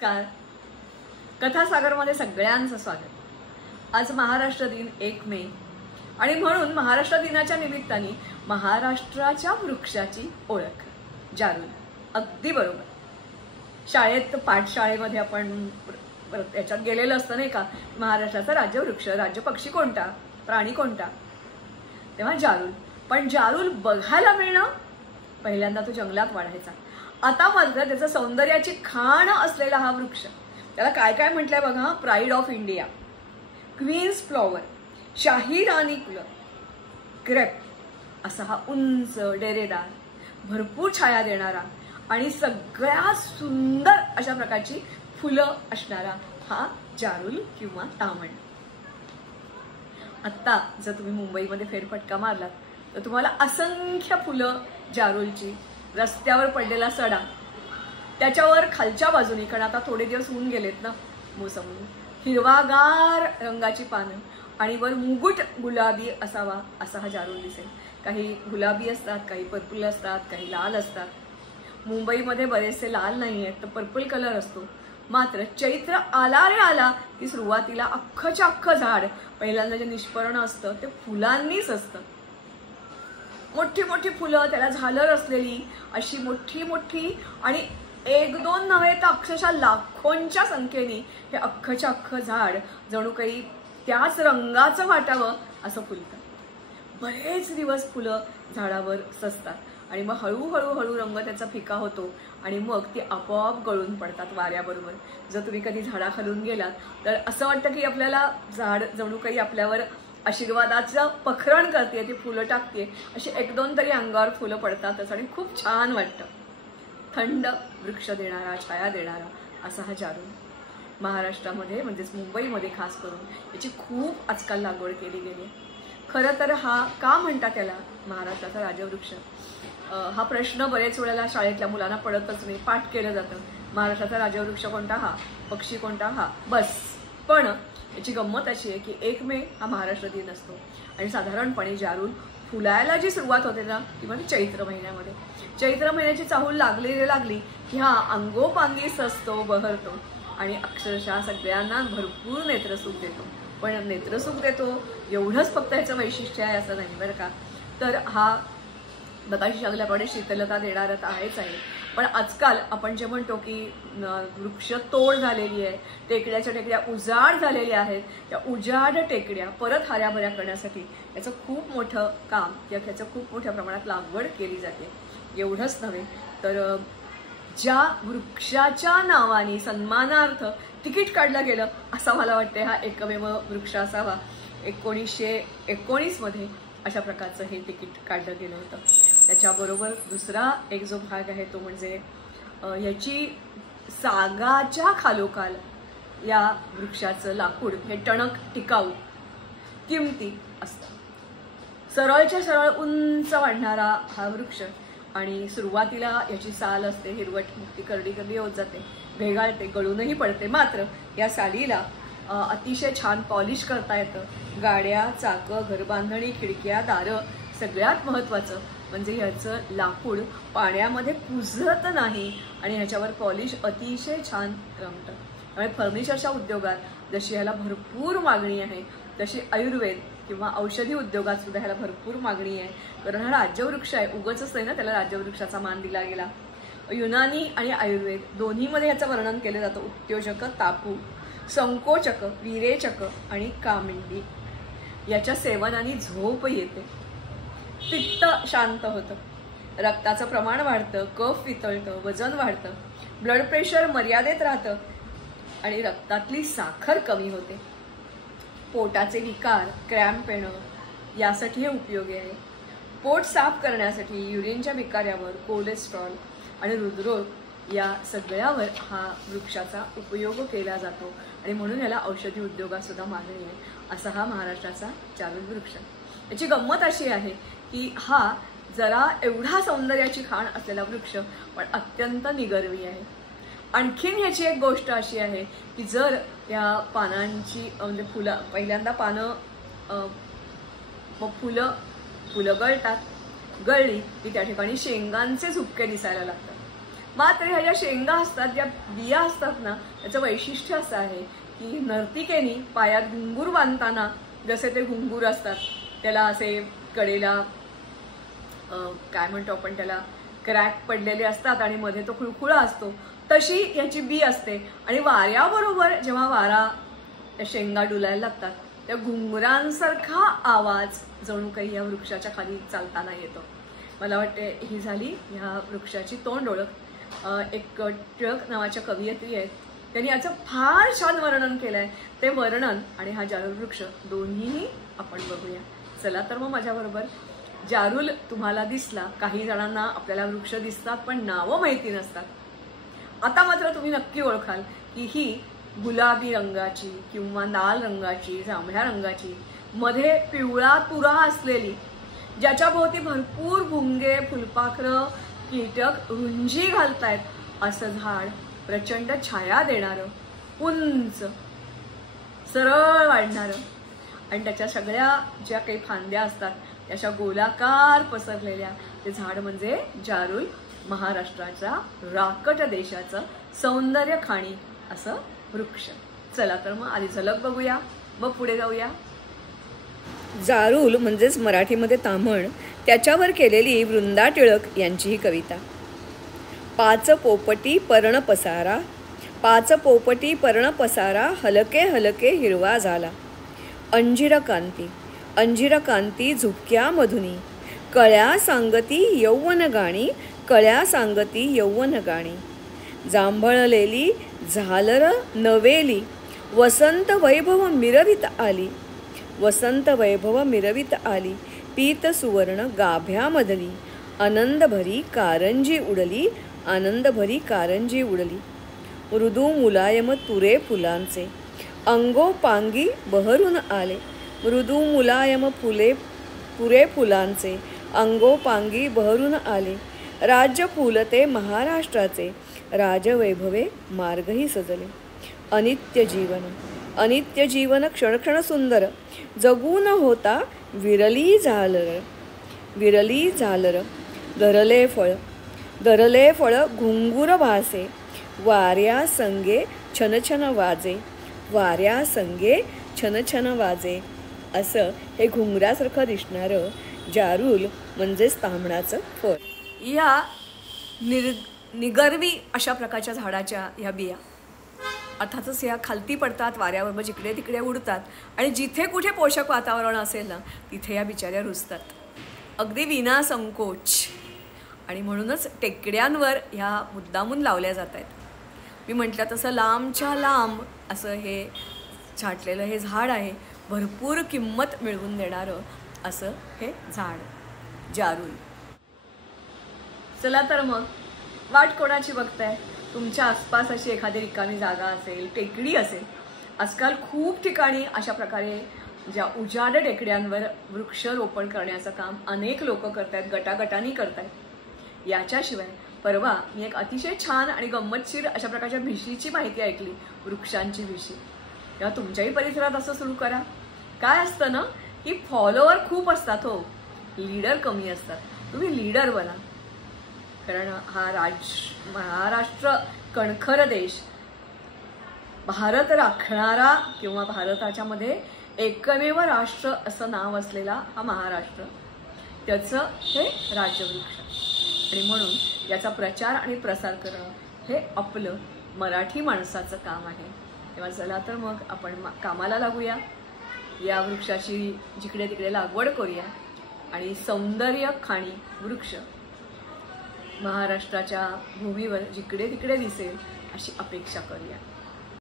नमस्कार. कथासागरमध्ये सगळ्यांचं स्वागत. आज महाराष्ट्र दिन 1 मे आणि म्हणून महाराष्ट्र दिनाच्या निमित्ताने महाराष्ट्राच्या वृक्षाची ओळख जारूल. अगदी बरोबर. शाळेत पाठशाळेमध्ये आपण याच्यात गेलेलं असतं नाही का, महाराष्ट्राचा राज्यवृक्ष, राज्यपक्षी कोणता, प्राणी कोणता, तेव्हा जारूल. पण जारूल बघायला मिळणं पहिल्यांदा तो जंगलात वाढायचा. आता मात्र त्याचं सौंदर्याची खाण असलेला हा वृक्ष, त्याला काय काय म्हटलंय बघा. Pride of India, queen's flower, शाही राणी फुलं, क्रेप असा हा उंच, डेरेदार, भरपूर छाया देणारा आणि सगळ्यात सुंदर अशा प्रकारची फुलं असणारा हा जारूल किंवा तामण. आत्ता जर तुम्ही मुंबईमध्ये फेरफटका मारलात तर तुम्हाला असंख्य फुलं जारूलची, रस्त्यावर पडलेला सडा, त्याच्यावर खालच्या बाजूनी, कारण आता थोडे दिवस होऊन गेलेत ना मोसमी, हिरवागार रंगाची पानं आणि वर मुकुट गुलाबी असावा असा हा जारूल दिसेल. काही गुलाबी असतात, काही पर्पल असतात, काही लाल असतात. मुंबईमध्ये बरेचसे लाल नाही आहेत तर पर्पल कलर असतो. मात्र चैत्र आला रे आला की सुरुवातीला अख्खच्या अख्खं झाड पहिल्यांदा जे निष्पर्ण असतं ते फुलांनीच असतं. मोठी मोठी फुलं, त्याला झालर असलेली अशी मोठी मोठी, आणि 1-2 नव्हे तर अक्षरशः लाखोंच्या संख्येने हे अख्खच्या अख्खं झाड जणू काही त्याच रंगाचं वाटावं असं फुलतं. बरेच दिवस फुलं झाडावर सजतात आणि मग हळूहळू रंग त्याचा फिका होतो आणि मग ती आपोआप गळून पडतात वाऱ्याबरोबर. जर तुम्ही कधी झाडाखालून गेलात तर असं वाटतं की आपल्याला झाड जणू काही आपल्यावर आशीर्वादाचं पखरण करते, ती फुलं टाकते, अशी 1-2 तरी अंगावर फुलं पडतातच आणि खूप छान वाटतं. थंड वृक्ष देणारा, छाया देणारा असा हा जारूल. महाराष्ट्रामध्ये म्हणजेच मुंबईमध्ये खास करून याची खूप आजकाल लागवड केली गेली. खरं तर हा का म्हणतात त्याला महाराष्ट्राचा राजवृक्ष, हा प्रश्न बरेच वेळेला शाळेतल्या मुलांना पडतच नाही. पाठ केलं जातं, महाराष्ट्राचा राजवृक्ष कोणता, हा पक्षी कोणता, हा बस. पण याची गंमत अशी आहे की 1 मे हा महाराष्ट्र दिन असतो आणि साधारणपणे जारूल फुलायला जी सुरुवात होते ना ती म्हणजे चैत्र महिन्यामध्ये. चैत्र महिन्याची चाहूल लागली की हा अंगोपांगी सजतो, बहरतो आणि अक्षरशः सगळ्यांना भरपूर नेत्रसुख देतो. पण नेत्रसुख देतो एवढंच फक्त ह्याचं वैशिष्ट्य आहे असं नाही बरं का. तर हा बघाशी चांगल्यापणे शीतलता देणारा तर आहेच आहे, पण आजकाल आपण जे म्हणतो की वृक्ष तोड झालेली आहे, टेकड्याच्या टेकड्या उजाड झालेल्या आहेत, त्या उजाड टेकड्या परत हऱ्याभऱ्या करण्यासाठी याचं खूप मोठं काम किंवा त्याचं खूप मोठ्या प्रमाणात लागवड केली जाते. एवढंच नव्हे तर ज्या वृक्षाच्या नावाने सन्मानार्थ तिकीट काढलं गेलं असं मला वाटतं हा एकमेव वृक्ष असावा. 1919 मध्ये अशा प्रकारचं हे तिकीट काढलं गेलं होतं. त्याच्याबरोबर दुसरा एक जो भाग आहे तो म्हणजे याची सागाच्या खालोखाल या वृक्षाचं लाकूड हे टणक, टिकाऊ, किमती असतं. सरळच्या सरळ उंच वाढणारा हा वृक्ष आणि सुरुवातीला याची साल असते हिरवट, ती करडी होत जाते, भेगाळते, गळूनही पडते. मात्र या सालीला अतिशय छान पॉलिश करता येतं. गाड्या, चाकं, घरबांधणी, खिडक्या, दारं, सगळ्यात महत्त्वाचं म्हणजे ह्याचं लाकूड पाण्यामध्ये कुजत नाही आणि ह्याच्यावर पॉलिश अतिशय छान रमतं. त्यामुळे फर्निचरच्या उद्योगात जशी ह्याला भरपूर मागणी आहे तशी आयुर्वेद किंवा औषधी उद्योगात सुद्धा ह्याला भरपूर मागणी आहे. कारण हा राज्यवृक्ष आहे, उगाचच नाही ना त्याला राज्यवृक्षाचा मान दिला गेला. युनानी आणि आयुर्वेद दोन्हीमध्ये ह्याचं वर्णन केलं जातं. उत्योजक, तापू, संकोचक, विरेचक आणि कामिंडी. याच्या सेवनाने झोप येते, पित्त शांत होतं, रक्ताचं प्रमाण वाढतं, कफ वितळतं, वजन वाढतं, ब्लड प्रेशर मर्यादेत राहतं आणि रक्तातली साखर कमी होते. पोटाचे विकार, क्रॅम्प येणं यासाठी हे उपयोगी आहे. पोट साफ करण्यासाठी, युरिनच्या विकारावर, कोलेस्ट्रॉल आणि हृदरोग या सगळ्यावर हा वृक्षाचा उपयोग केला जातो आणि म्हणून याला औषधी उद्योगात सुद्धा मागणी आहे. असा हा महाराष्ट्राचा जारूल वृक्ष. याची गंमत अशी आहे की हा जरा एवढा सौंदर्याची खाण असलेला वृक्ष पण अत्यंत निगर्वी आहे. आणखीन ह्याची एक गोष्ट अशी आहे की जर या पानांची म्हणजे फुलं पहिल्यांदा पानं मग फुलं गळतात, गळली की त्या ठिकाणी शेंगांचे झुपके दिसायला लागतात. मात्र ह्या ज्या शेंगा असतात, ज्या बिया असतात ना, त्याचं वैशिष्ट्य असं आहे की नर्तिकेनी पायात घुंगूर बांधताना जसे ते घुंगूर असतात त्याला असे कडेला काय म्हणतो आपण त्याला, क्रॅक पडलेले असतात आणि मध्ये तो खुळखुळा असतो, तशी याची बी असते. आणि वाऱ्याबरोबर जेव्हा वारा त्या शेंगा डुलायला लागतात त्या घुंगरांसारखा आवाज जणू काही या वृक्षाच्या खाली चालताना येतो. मला वाटते ही झाली ह्या वृक्षाची तोंड ओळख. एक टिळक नावाच्या कवयित्री आहेत, त्यांनी याचं फार छान वर्णन केलंय. ते वर्णन आणि हा जारूल वृक्ष दोन्हीही आपण बघूया. चला तर मग माझ्याबरोबर. जारूल तुम्हाला दिसला, काही जणांना आपल्याला वृक्ष दिसतात पण नावं माहिती नसतात. आता मात्र तुम्ही नक्की ओळखाल की ही गुलाबी रंगाची किंवा लाल रंगाची, जांभळ्या रंगाची, मध्ये पिवळा तुरा असलेली, ज्याच्या भोवती भरपूर भुंगे, फुलपाखरं, कीटक रुंजी घालतायत असं झाड, प्रचंड छाया देणारं, उंच सरळ वाढणारं आणि त्याच्या सगळ्या ज्या काही फांद्या असतात त्याच्या गोलाकार पसरलेल्या, ते झाड म्हणजे जारूल, महाराष्ट्राच्या राकट देशाचं सौंदर्य खाणी असं वृक्ष. चला तर मग आधी झलक बघूया, मग पुढे जाऊया. जारूल म्हणजेच मराठीमध्ये ताम्हण, त्याच्यावर केलेली वृंदा टिळक यांची ही कविता. पाच पोपटी पर्ण पसारा, पाच पोपटी पर्ण पसारा, हलके हलके हिरवा झाला. अंजिर कांती, अंजिर कांती झुपक्या मधुनी, कळ्या सांगती यौवन गाणी, कळ्या सांगती यौवन गाणी. जांभळलेली झालर नवेली, वसंत वैभव मिरवित आली, वसंत वैभव मिरवित आली. पीत सुवर्ण गाभ्यामधली, आनंद भरी कारंजी उडली, आनंद भरी कारंजी उडली. मृदू मुलायम तुरे फुलांचे, अंगोपांगी बहरून आले, मृदू मुलायम फुले पुरे फुलांचे, अंगोपांगी बहरून आले. राज्य फुलते महाराष्ट्राचे, राजवैभवे मार्गही सजले. अनित्य जीवन, अनित्य जीवन क्षणक्षण सुंदर, जगून होता विरली झालर, विरली झालर. धरले फळ, धरले फळ घुंगूर भासे, वाऱ्या संगे छनछन वाजे, वाऱ्या संगे छनछन वाजे. असं हे घुंगरासारखं दिसणारं जारूल म्हणजेच तांबडाचं फळ. या निगर्वी अशा प्रकारच्या झाडाच्या ह्या बिया अर्थातच ह्या खालती पडतात, वाऱ्याबरोबर जिकडे तिकडे उडतात आणि जिथे कुठे पोषक वातावरण असेल ना तिथे या बिचाऱ्या रुजतात अगदी विना संकोच. आणि म्हणूनच टेकड्यांवर ह्या मुद्दामून लावल्या जात आहेत. मी म्हटलं तसं लांबच्या लांब असं हे छाटलेलं हे झाड आहे, भरपूर किंमत मिळवून देणारं असं हे झाड जारूल. चला तर मग वाट कोणाची बघताय? तुमच्या आसपास अशी एखादी रिकामी जागा असेल, टेकडी असेल. आजकाल खूप ठिकाणी अशा प्रकारे ज्या उजाड टेकड्यांवर वृक्षारोपण करण्याचं काम अनेक लोक करतायत, गटागटांनी करतायत. याच्याशिवाय परवा मी एक अतिशय छान आणि गंमतशीर अशा प्रकारच्या भिशीची माहिती ऐकली, वृक्षांची भिशी. तेव्हा तुमच्याही परिसरात असं सुरू करा. काय असतं ना की फॉलोअर खूप असतात हो, लीडर कमी असतात. तुम्ही लीडर बना, कारण हा महाराष्ट्र कणखर देश, भारत राखणारा किंवा भारताच्या मध्ये एकमेव राष्ट्र असं नाव असलेला हा महाराष्ट्र, त्याचं हे राज्यवृक्ष. आणि म्हणून याचा प्रचार आणि प्रसार करणं हे आपलं मराठी माणसाचं काम आहे. तेव्हा चला तर मग आपण कामाला लागूया, या वृक्षाची जिकडे तिकडे लागवड करूया आणि सौंदर्य खाणी वृक्ष महाराष्ट्राच्या भूमीवर जिकडे तिकडे दिसेल अशी अपेक्षा करूया.